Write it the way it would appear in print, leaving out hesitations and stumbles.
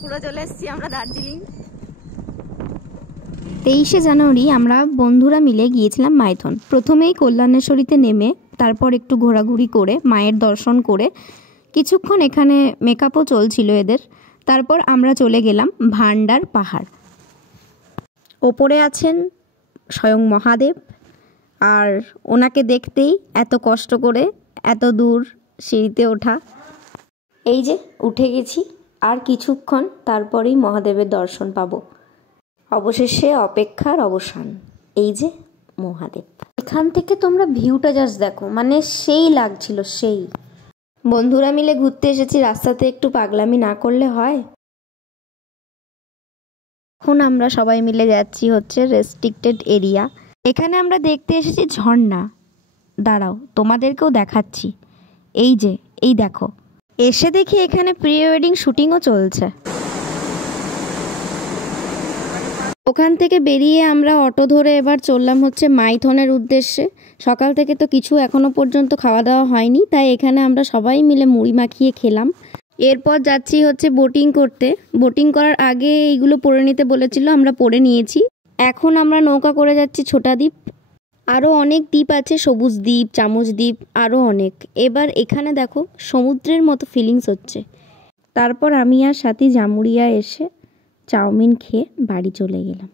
পুরো চলে এসেছি আমরা দার্জিলিং। 23শে জানুয়ারি আমরা বন্ধুরা মিলে গিয়েছিলাম মাইথন। প্রথমেই কল্যাণেশ্বরীতে নেমে তারপর একটু ঘোরাঘুরি করে মায়ের দর্শন করে কিছুক্ষণ এখানে মেকআপও চলছিল এদের। তারপর আমরা চলে গেলাম ভান্ডার পাহাড়। ওপরে আছেন স্বয়ং মহাদেব, আর ওনাকে দেখতেই এত কষ্ট করে এত দূর সিঁড়িতে ওঠা। এই যে উঠে গেছি, আর কিছুক্ষণ তারপরেই মহাদেবের দর্শন পাবো। অবশেষে অপেক্ষার অবসান। এই যে মহাদেব। এখান থেকে তোমরা ভিউটা জাস্ট দেখো, মানে সেই লাগছিল সেই। বন্ধুরা মিলে ঘুরতে এসেছি, রাস্তাতে একটু পাগলামি না করলে হয়। এখন আমরা সবাই মিলে যাচ্ছি হচ্ছে রেস্ট্রিক্টেড এরিয়া। এখানে আমরা দেখতে এসেছি ঝর্ণা। দাঁড়াও তোমাদেরকেও দেখাচ্ছি। এই যে এই দেখো, এসে দেখি এখানে প্রি ওয়েডিং শুটিংও চলছে। ওখান থেকে বেরিয়ে আমরা অটো ধরে এবার চললাম হচ্ছে মাইথনের উদ্দেশ্যে। সকাল থেকে তো কিছু এখনো পর্যন্ত খাওয়া দাওয়া হয়নি, তাই এখানে আমরা সবাই মিলে মুড়ি মাখিয়ে খেলাম। এরপর যাচ্ছি হচ্ছে বোটিং করতে। বোটিং করার আগে এইগুলো পরে নিতে বলেছিল, আমরা পরে নিয়েছি। এখন আমরা নৌকা করে যাচ্ছি ছোটা দ্বীপ। আরও অনেক দ্বীপ আছে, সবুজ দ্বীপ, চামচ দ্বীপ, আরও অনেক। এবার এখানে দেখো সমুদ্রের মতো ফিলিংস হচ্ছে। তারপর আমি আর সাথী জামুরিয়া এসে চাউমিন খেয়ে বাড়ি চলে গেলাম।